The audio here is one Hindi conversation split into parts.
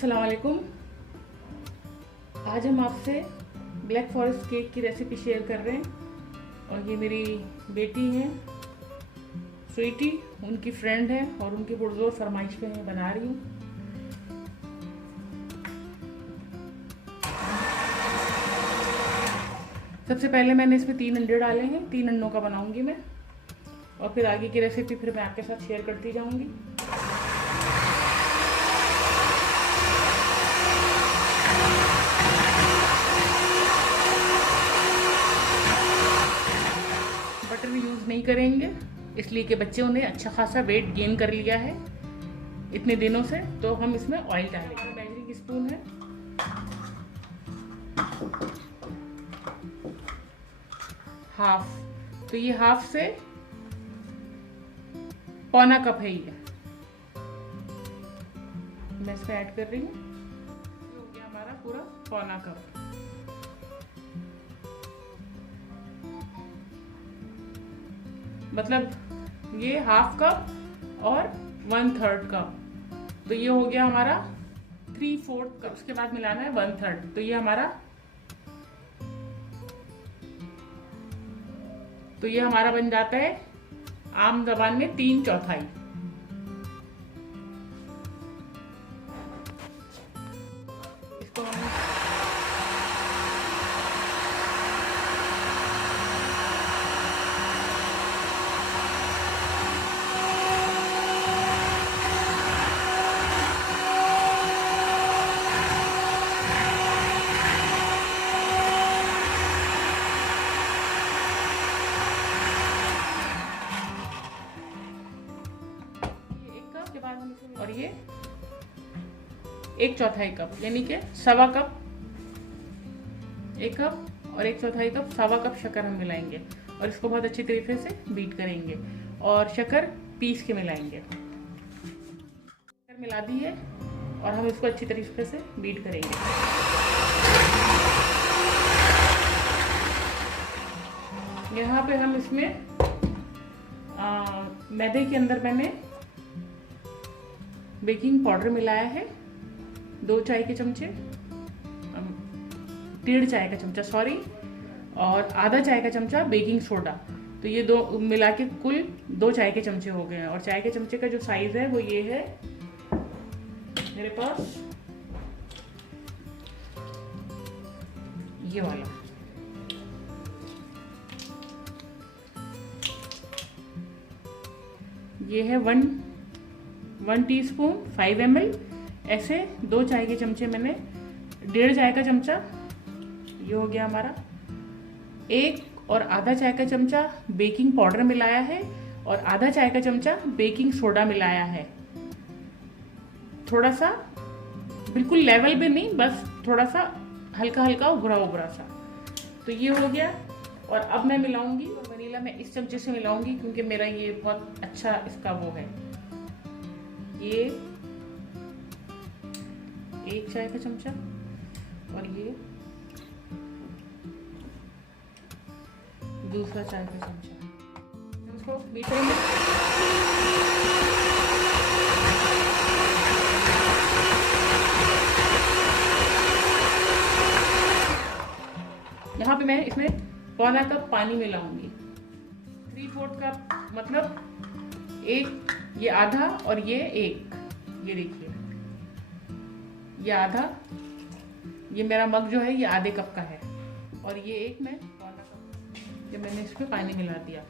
अस्सलाम वालेकुम। आज हम आपसे ब्लैक फॉरेस्ट केक की रेसिपी शेयर कर रहे हैं और ये मेरी बेटी है स्वीटी, उनकी फ्रेंड है और उनकी पुरजोर फरमाइश पे मैं बना रही हूँ। सबसे पहले मैंने इसमें 3 अंडे डाले हैं, 3 अंडों का बनाऊंगी मैं और फिर आगे की रेसिपी फिर मैं आपके साथ शेयर करती जाऊंगी। बटर यूज़ नहीं करेंगे इसलिए कि बच्चों ने अच्छा खासा वेट गेन कर लिया है इतने दिनों से, तो हम इसमें ऑयल डालेंगे। मेजरिंग स्पून है, हाफ, तो ये हाफ से पौना कप है ये, मैं इसमें ऐड कर रही हूँ। हो गया हमारा पूरा पौना कप। मतलब ये हाफ कप और 1/3 कप, तो ये हो गया हमारा 3/4 कप। उसके बाद मिलाना है 1/3, तो ये हमारा बन जाता है आम ज़बान में 3/4। इसको हम और ये 1/4 कप, यानी कि सवा कप, 1 कप और 1/4 कप, सवा कप शक्कर हम मिलाएंगे और इसको बहुत अच्छी तरीके से बीट करेंगे और शक्कर पीस के मिलाएंगे। शक्कर मिला दी है और हम इसको अच्छी तरीके से बीट करेंगे। यहाँ पे हम इसमें मैदे के अंदर मैंने बेकिंग पाउडर मिलाया है 2 चाय के चमचे, 1.5 चाय का चमचा सॉरी, और आधा चाय का चमचा बेकिंग सोडा, तो ये दो मिला के कुल 2 चाय के चमचे हो गए हैं। और चाय के चमचे का जो साइज है वो ये है मेरे पास, ये वाला। ये है 1 टीस्पून 5 ml, ऐसे 2 चाय के चमचे मैंने 1.5 चाय का चमचा, ये हो गया हमारा 1 और आधा चाय का चमचा बेकिंग पाउडर मिलाया है और आधा चाय का चमचा बेकिंग सोडा मिलाया है। थोड़ा सा, बिल्कुल लेवल पे नहीं, बस थोड़ा सा हल्का हल्का उभरा उभरा सा, तो ये हो गया। और अब मैं मिलाऊंगी वनीला, मैं इस चमचे से मिलाऊंगी क्योंकि मेरा ये बहुत अच्छा इसका वो है। ये 1 चाय का चमचा और ये 2 चाय का चमचा, इसको बीट करेंगे। यहाँ पे मैं इसमें पौना कप पानी मिलाऊंगी, 3/4 कप, मतलब 1, ये आधा और ये 1, ये देखिए ये आधा, ये मेरा मग जो है ये आधे कप का है और ये 1 मैं पौना कप, ये मैंने इसमें पानी मिला दिया,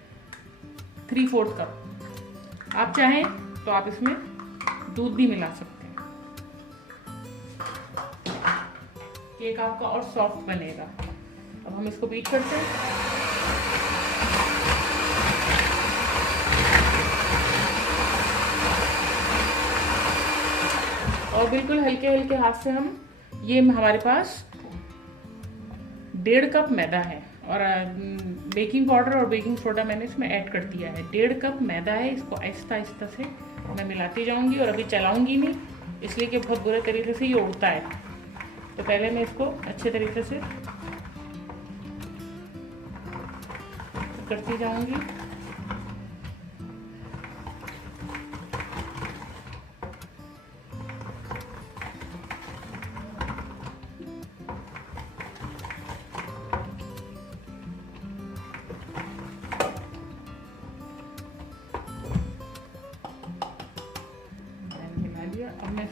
3/4 कप। आप चाहें तो आप इसमें दूध भी मिला सकते हैं, केक आपका और सॉफ्ट बनेगा। अब हम इसको बीट करते हैं। और बिल्कुल हल्के हल्के हाथ से हम, ये हमारे पास 1.5 कप मैदा है और बेकिंग पाउडर और बेकिंग सोडा मैंने इसमें ऐड कर दिया है। 1.5 कप मैदा है, इसको आहिस्ता आहिस्ता से मैं मिलाती जाऊंगी और अभी चलाऊंगी नहीं, इसलिए कि बहुत बुरे तरीके से ये उड़ता है, तो पहले मैं इसको अच्छे तरीके से करती जाऊंगी।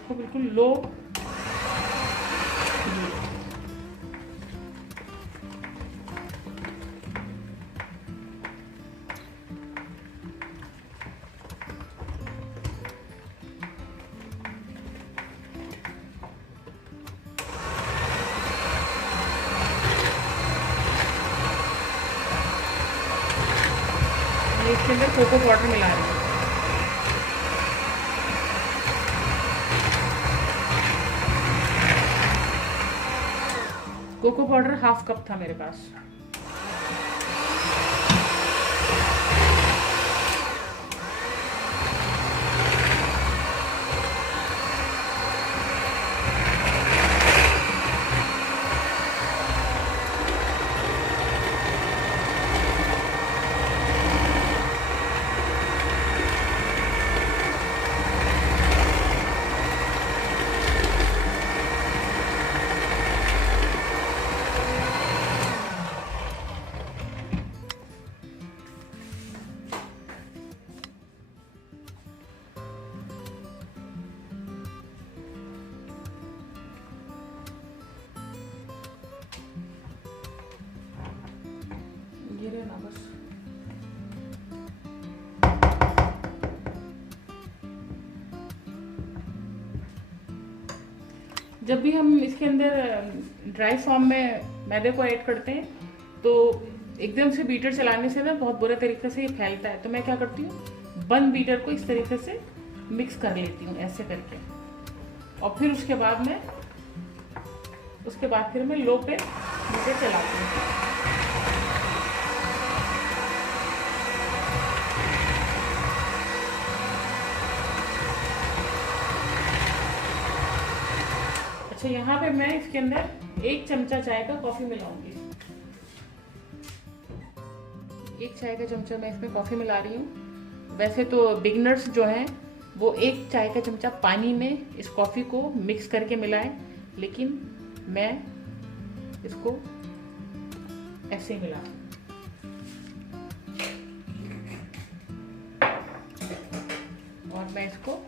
इसको बिल्कुल लो इसके अंदर कोको पाउडर मिला रही हूँ। कोको पाउडर 1/2 कप था मेरे पास। गिरे ना बस। जब भी हम इसके अंदर ड्राई फॉर्म में मैदे को ऐड करते हैं तो एकदम से बीटर चलाने से ना बहुत बुरे तरीके से ये फैलता है। तो मैं क्या करती हूँ, बंद बीटर को इस तरीके से मिक्स कर लेती हूँ ऐसे करके, और फिर उसके बाद फिर मैं लो पे बीटर चलाती हूँ। अच्छा, यहाँ पे मैं इसके अंदर 1 चमचा चाय का कॉफी मिलाऊंगी। 1 चाय का चमचा मैं इसमें कॉफी मिला रही हूँ। वैसे तो बिगनर्स जो हैं वो 1 चाय का चमचा पानी में इस कॉफी को मिक्स करके मिलाएं, लेकिन मैं इसको ऐसे ही मिला। और मैं इसको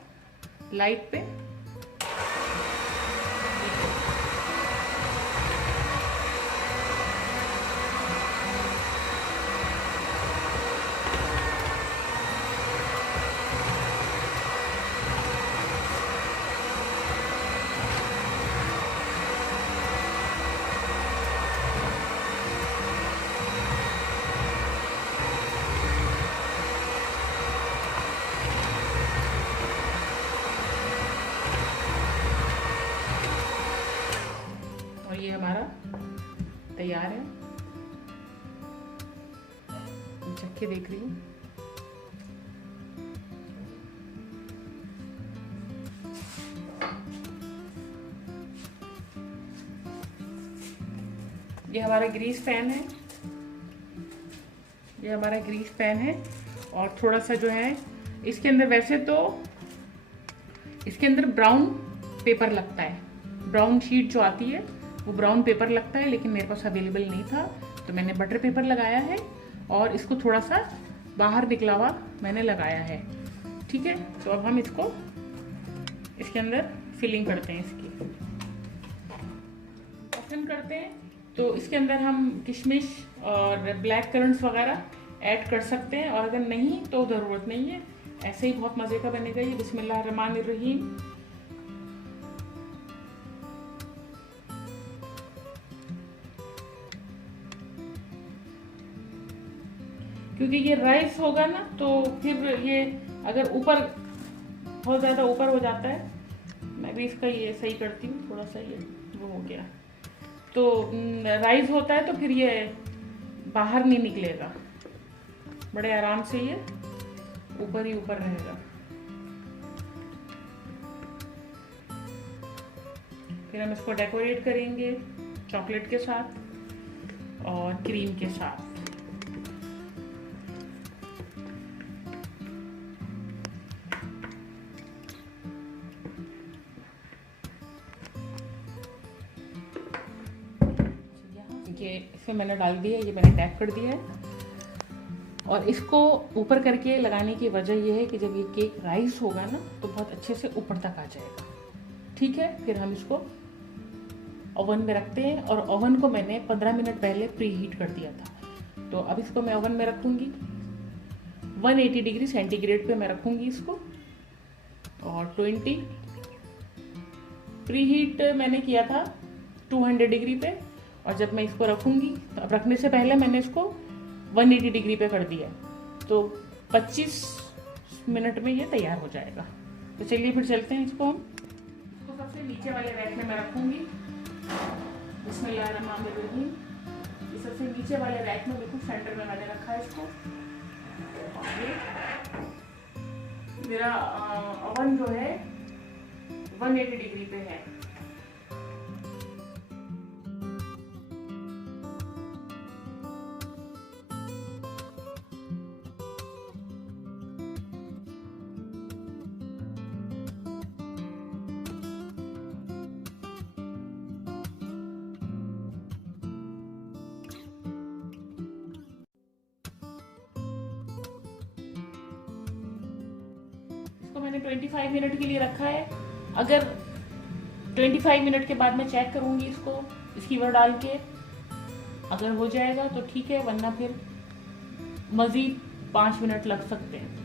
लाइट पे ये हमारा तैयार है। चख के देख रही हूँ। ये हमारा ग्रीस पैन है, और थोड़ा सा जो है इसके अंदर, वैसे तो इसके अंदर ब्राउन पेपर लगता है, ब्राउन शीट जो आती है वो ब्राउन पेपर लगता है, लेकिन मेरे पास अवेलेबल नहीं था तो मैंने बटर पेपर लगाया है और इसको थोड़ा सा बाहर निकला हुआ मैंने लगाया है। ठीक है, तो अब हम इसको इसके अंदर फिलिंग करते हैं। इसकी ओपन करते हैं तो इसके अंदर हम किशमिश और ब्लैक करंट्स वगैरह ऐड कर सकते हैं, और अगर नहीं तो ज़रूरत नहीं है, ऐसे ही बहुत मज़े का बनेगा ये। बिस्मिल्लाहिर्रहमानिर्रहीम। क्योंकि ये राइस होगा ना तो फिर ये अगर ऊपर बहुत ज़्यादा ऊपर हो जाता है, मैं भी इसका ये सही करती हूँ, थोड़ा सा ये वो हो गया तो राइस होता है तो फिर ये बाहर नहीं निकलेगा, बड़े आराम से ये ऊपर ही ऊपर रहेगा। फिर हम इसको डेकोरेट करेंगे चॉकलेट के साथ और क्रीम के साथ। ये इसमें मैंने डाल दिया, ये मैंने टैप कर दिया है। और इसको ऊपर करके लगाने की वजह यह है कि जब ये केक राइस होगा ना तो बहुत अच्छे से ऊपर तक आ जाएगा। ठीक है, फिर हम इसको ओवन में रखते हैं। और ओवन को मैंने 15 मिनट पहले प्री हीट कर दिया था। तो अब इसको मैं ओवन में रखूँगी 180 डिग्री सेंटीग्रेड पे मैं रखूँगी इसको। और 20 प्री हीट मैंने किया था 200 डिग्री पे। और जब मैं इसको रखूँगी, तो अब रखने से पहले मैंने इसको 180 डिग्री पे कर दिया, तो 25 मिनट में ये तैयार हो जाएगा। तो चलिए फिर चलते हैं इसको हम। इसको सबसे नीचे वाले रैक में मैं रखूँगी। बिस्मिल्लाहिर्रहमानिर्रहीम। ये सबसे नीचे वाले रैक में बिल्कुल सेंटर में मैंने रखा है इसको। और ये मेरा ओवन जो है 180 डिग्री पे है। इसको मैंने 25 मिनट के लिए रखा है। अगर 25 मिनट के बाद मैं चेक करूंगी इसको स्कीवर डाल के, अगर हो जाएगा तो ठीक है, वरना फिर मज़ीद 5 मिनट लग सकते हैं।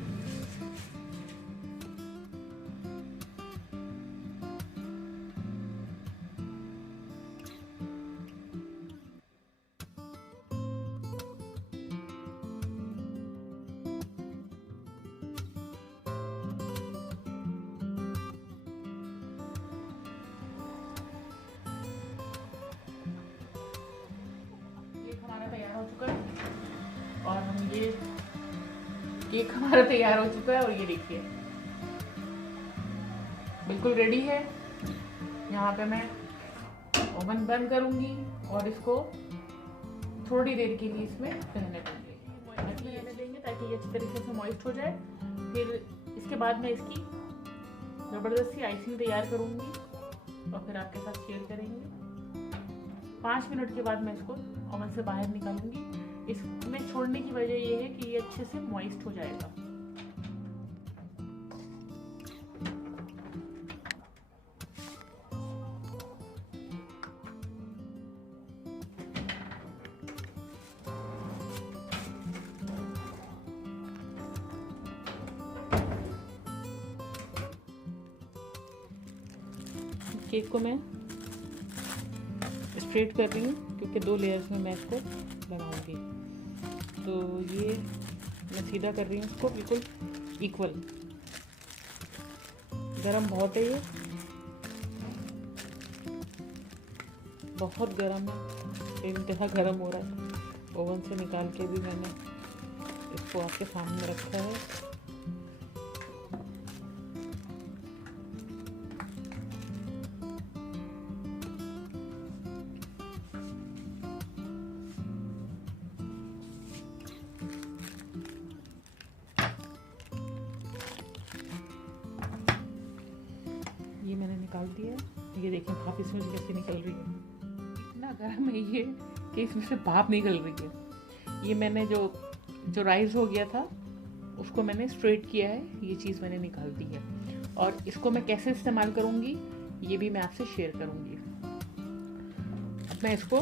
हमारा तैयार हो चुका है। और हम ये केक हमारा तैयार हो चुका है। और ये देखिए बिल्कुल रेडी है। यहाँ पे मैं ओवन बंद करूँगी और इसको थोड़ी देर के लिए इसमें रहने देंगे ताकि ये अच्छी तरीके से मॉइस्ट हो जाए। फिर इसके बाद मैं इसकी ज़बरदस्ती आइसिंग तैयार करूँगी और फिर आपके साथ शेयर करेंगे। 5 मिनट के बाद मैं इसको ओवन से बाहर निकालूंगी। इसमें छोड़ने की वजह ये है कि ये अच्छे से मॉइस्ट हो जाएगा। केक को मैं स्ट्रेट कर रही हूँ क्योंकि 2 लेयर्स में मैं इसको बनाऊंगी। तो ये मैं सीधा कर रही हूँ इसको बिल्कुल इक्वल। गरम बहुत है, ये बहुत गरम है, इंतहा गरम हो रहा है। ओवन से निकाल के भी मैंने इसको आपके सामने रखा है। ये मैंने निकाल दिया है। ये देखें भाप इसमें से कैसे निकल रही है। इतना गर्म है ये कि इसमें से भाप निकल रही है। ये मैंने जो राइस हो गया था उसको मैंने स्ट्रेट किया है। ये चीज़ मैंने निकाल दी है। और इसको मैं कैसे इस्तेमाल करूँगी ये भी मैं आपसे शेयर करूँगी। अब मैं इसको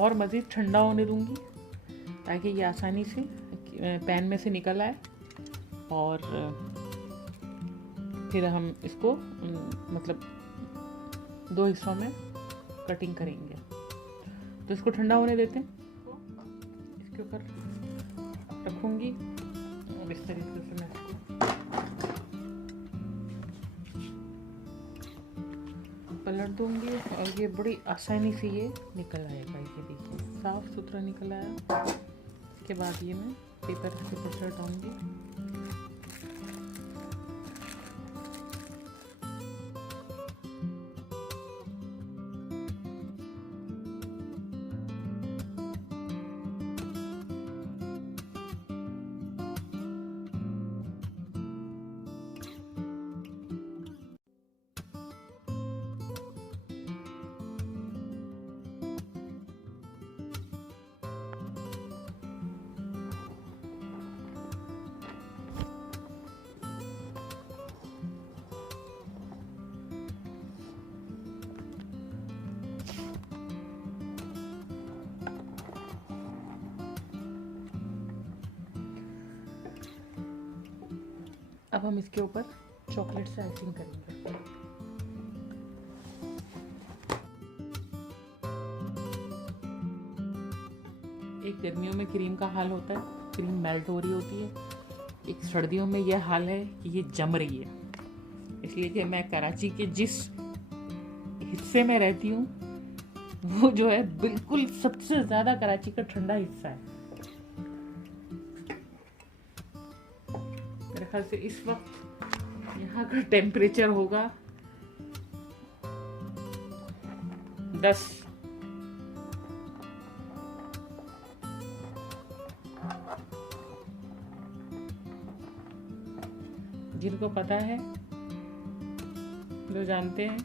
और मज़ीद ठंडा होने दूँगी ताकि ये आसानी से पैन में से निकल आए। और फिर हम इसको मतलब 2 हिस्सों में कटिंग करेंगे। तो इसको ठंडा होने देते हैं। इसके ऊपर रखूँगी और इस तरीके से मैं इसको पलट दूँगी और ये बड़ी आसानी से ये निकल आएगा। ये देखिए साफ़ सुथरा निकल आया। इसके बाद ये मैं पेपर से हटाऊँगी। अब हम इसके ऊपर चॉकलेट से आइसिंग करेंगे। एक गर्मियों में क्रीम का हाल होता है, क्रीम मेल्ट हो रही होती है। एक सर्दियों में यह हाल है कि ये जम रही है। इसलिए कि मैं कराची के जिस हिस्से में रहती हूँ वो जो है बिल्कुल सबसे ज़्यादा कराची का ठंडा हिस्सा है। मेरे ख्याल से इस वक्त यहाँ का टेम्परेचर होगा 10। जिनको पता है, जो जानते हैं,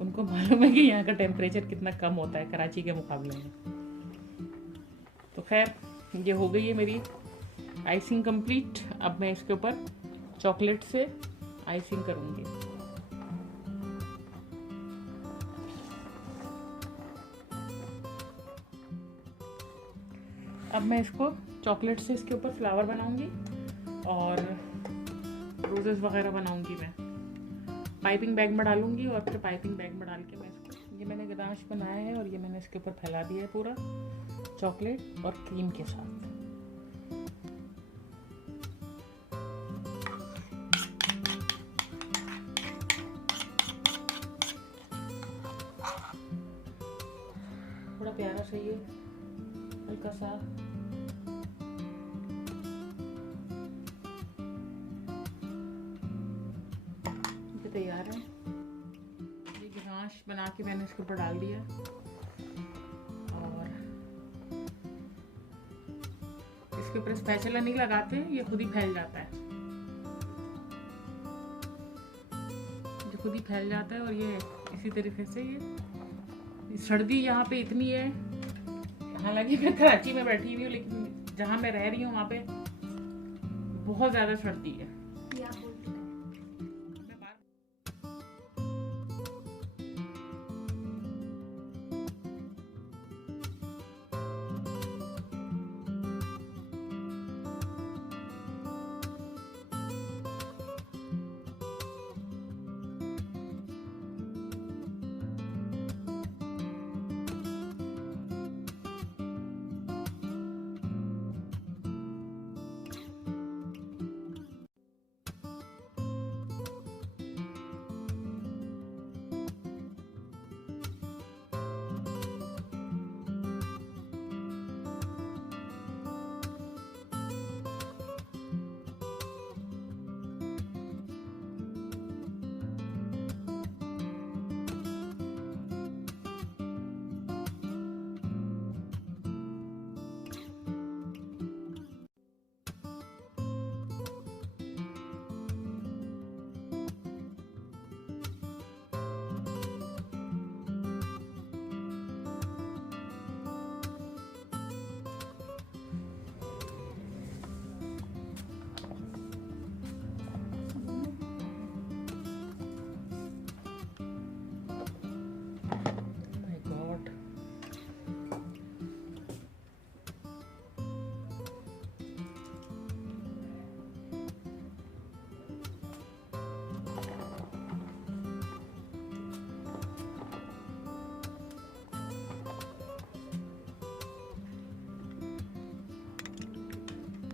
उनको मालूम है कि यहाँ का टेम्परेचर कितना कम होता है कराची के मुकाबले में। तो खैर, ये हो गई है मेरी आइसिंग कंप्लीट। अब मैं इसके ऊपर चॉकलेट से आइसिंग करूँगी। अब मैं इसको चॉकलेट से इसके ऊपर फ्लावर बनाऊँगी और रोजेस वगैरह बनाऊँगी। मैं पाइपिंग बैग में डालूंगी और फिर पाइपिंग बैग में डाल के मैं इसको, ये मैंने गनाश बनाया है और ये मैंने इसके ऊपर फैला दिया है पूरा चॉकलेट और क्रीम के साथ। थोड़ा प्यारा सा ये हल्का सा तैयार है। ये गनाश बना के मैंने इसके ऊपर डाल दिया और इसके ऊपर स्पैचुला नहीं लगाते हैं, ये खुद ही फैल जाता है। ये खुद ही फैल जाता है और ये इसी तरीके से ये सर्दी यहाँ पे इतनी है। हालांकि मैं कराची में बैठी हुई हूँ, लेकिन जहाँ मैं रह रही हूँ वहाँ पे बहुत ज़्यादा सर्दी है।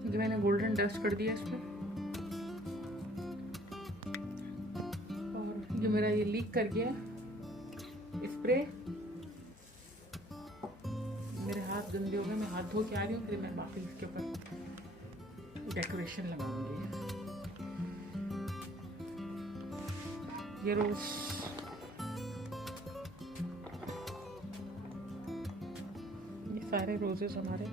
जो मैंने गोल्डन डस्ट कर दिया इस पर, और जो मेरा ये लीक कर गया स्प्रे, मेरे हाथ गंदे हो गए, मैं हाथ धो के आ रही हूँ, फिर मैं बाकी इसके ऊपर डेकोरेशन लगाऊंगी। ये रोज ये सारे रोजेस हमारे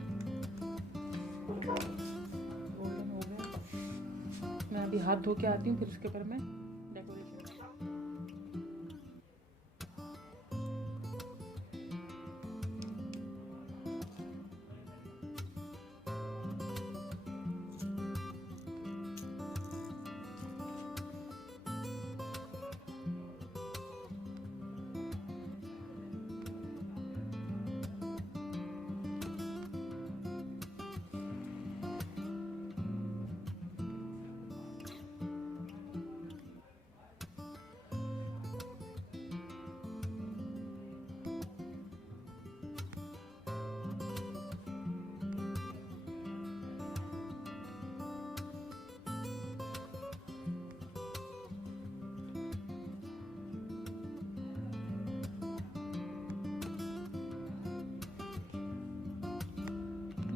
गोल्डन हो गए। मैं अभी हाथ धो के आती हूँ, फिर उसके ऊपर मैं डेकोरेशन।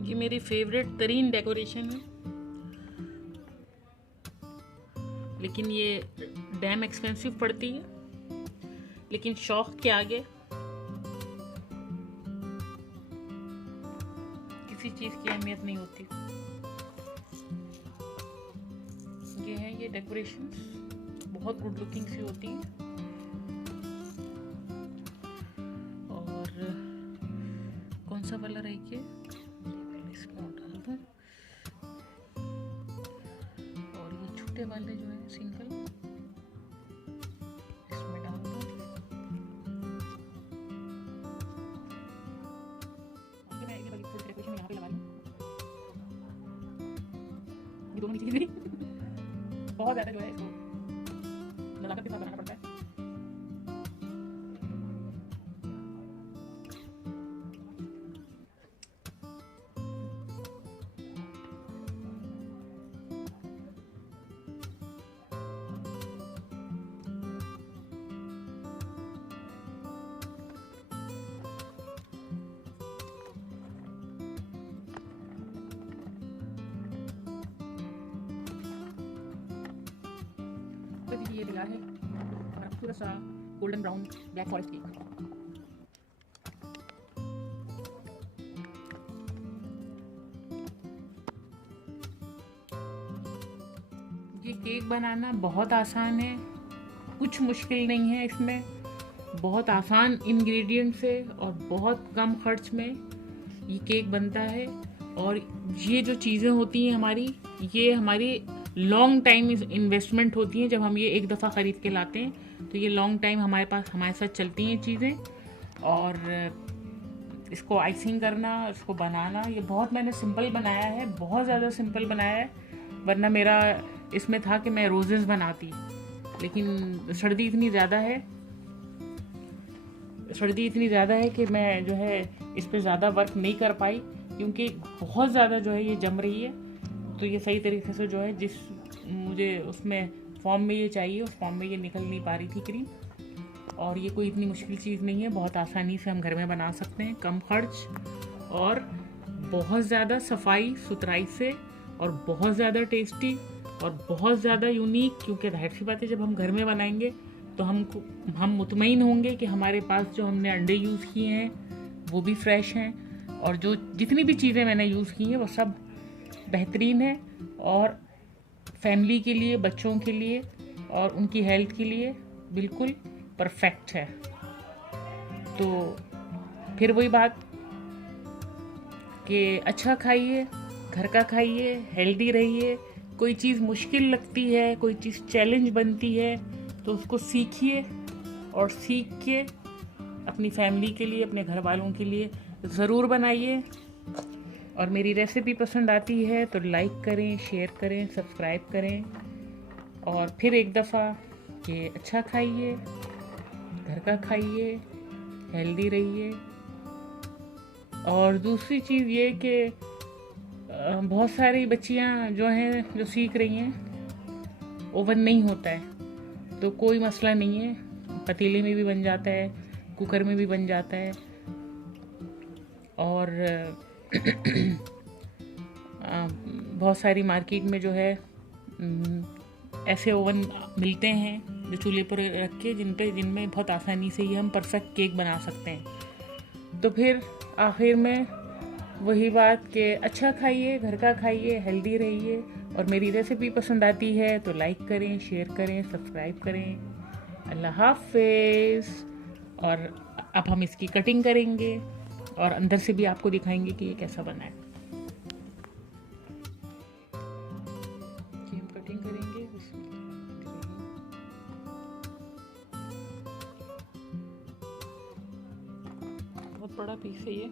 ये मेरी फेवरेट तरीन डेकोरेशन है, लेकिन ये डैम एक्सपेंसिव पड़ती है, लेकिन शौक के आगे किसी चीज़ की अहमियत नहीं होती। ये है ये डेकोरेशंस, बहुत गुड लुकिंग सी होती हैं। और कौन सा वाला है ये, इसमें डाल दूँ। और ये छोटे वाले जो है सिंगल, इसमें डाल दूँ। मैं ये वाली थोड़ी डेकोरेशन यहाँ पे लगा लूँ। ये दोनों नीचे गिर गई। बहुत ज़्यादा जो है इसको नज़ाकत के साथ बनाना पड़ता है। तो ये तैयार है हमारा खूबसूरत सा golden brown black forest cake. ये केक बनाना बहुत आसान है, कुछ मुश्किल नहीं है इसमें, बहुत आसान इंग्रेडिएंट से और बहुत कम खर्च में ये केक बनता है। और ये जो चीज़ें होती हैं हमारी, ये हमारी लॉन्ग टाइम इन्वेस्टमेंट होती हैं। जब हम ये एक दफ़ा ख़रीद के लाते हैं तो ये लॉन्ग टाइम हमारे पास हमारे साथ चलती हैं चीज़ें। और इसको आइसिंग करना, इसको बनाना, ये बहुत मैंने सिंपल बनाया है, बहुत ज़्यादा सिंपल बनाया है। वरना मेरा इसमें था कि मैं रोजेज़ बनाती, लेकिन सर्दी इतनी ज़्यादा है कि मैं जो है इस पर ज़्यादा वर्क नहीं कर पाई, क्योंकि बहुत ज़्यादा जो है ये जम रही है। तो ये सही तरीके से जो है जिस मुझे उसमें फॉर्म में ये चाहिए उस फॉर्म में ये निकल नहीं पा रही थी क्रीम। और ये कोई इतनी मुश्किल चीज़ नहीं है, बहुत आसानी से हम घर में बना सकते हैं, कम खर्च और बहुत ज़्यादा सफाई सुथराई से, और बहुत ज़्यादा टेस्टी और बहुत ज़्यादा यूनिक। क्योंकि जाहिर सी बात है जब हम घर में बनाएंगे तो हम मुतमईन होंगे कि हमारे पास जो हमने अंडे यूज़ किए हैं वो भी फ्रेश हैं, और जो जितनी भी चीज़ें मैंने यूज़ की हैं वो सब बेहतरीन है और फैमिली के लिए, बच्चों के लिए और उनकी हेल्थ के लिए बिल्कुल परफेक्ट है। तो फिर वही बात कि अच्छा खाइए, घर का खाइए, हेल्दी रहिए। कोई चीज़ मुश्किल लगती है, कोई चीज़ चैलेंज बनती है तो उसको सीखिए, और सीख के अपनी फैमिली के लिए, अपने घर वालों के लिए ज़रूर बनाइए। और मेरी रेसिपी पसंद आती है तो लाइक करें, शेयर करें, सब्सक्राइब करें। और फिर एक दफ़ा कि अच्छा खाइए, घर का खाइए, हेल्दी रहिए। और दूसरी चीज़ ये कि बहुत सारी बच्चियां जो हैं जो सीख रही हैं, ओवन नहीं होता है तो कोई मसला नहीं है, पतीले में भी बन जाता है, कुकर में भी बन जाता है। और बहुत सारी मार्केट में जो है ऐसे ओवन मिलते हैं जो चूल्हे पर रख के जिनमें बहुत आसानी से ही हम परफेक्ट केक बना सकते हैं। तो फिर आखिर में वही बात कि अच्छा खाइए, घर का खाइए, हेल्दी रहिए। और मेरी रेसिपी पसंद आती है तो लाइक करें, शेयर करें, सब्सक्राइब करें। अल्लाह हाफिज़। और अब हम इसकी कटिंग करेंगे और अंदर से भी आपको दिखाएंगे कि ये कैसा बना है। हम कटिंग करेंगे, बहुत बड़ा पीस है ये।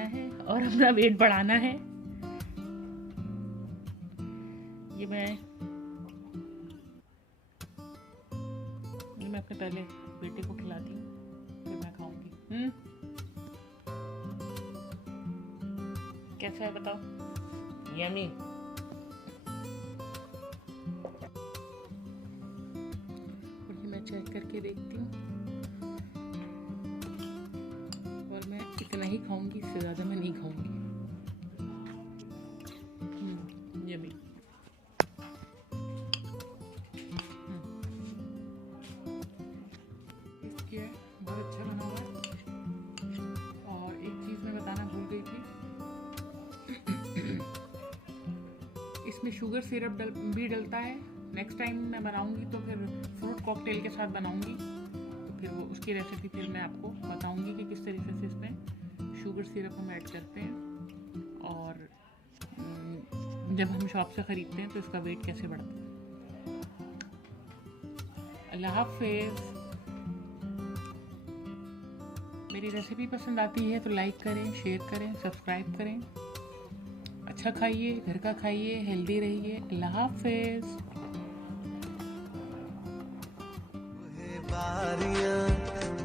है और अपना वेट बढ़ाना है। ये मैं अपने पहले बेटे को खिलाती हूँ, फिर मैं खाऊंगी। कैसा है बताओ? यम्मी। मैं चेक करके देखती हूँ, और मैं इतना ही खाऊंगी, इससे ज़्यादा मैं नहीं खाऊंगी। यम्मी। इसके बहुत अच्छा बना हुआ है। और एक चीज़ मैं बताना भूल गई थी, इसमें शुगर सिरप भी डलता है। नेक्स्ट टाइम मैं बनाऊंगी तो फिर फ्रूट कॉकटेल के साथ बनाऊंगी, तो फिर वो उसकी रेसिपी फिर मैं आपको बताऊंगी कि किस तरीके से इसमें शुगर सिरप हम ऐड करते हैं, और जब हम शॉप से ख़रीदते हैं तो इसका वेट कैसे बढ़ता है। अल्लाह हाफ़िज़। मेरी रेसिपी पसंद आती है तो लाइक करें, शेयर करें, सब्सक्राइब करें। अच्छा खाइए, घर का खाइए, हेल्दी रहिए। अल्लाह हाफ़िज़। बारियां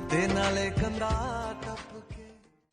ते नाले कंधा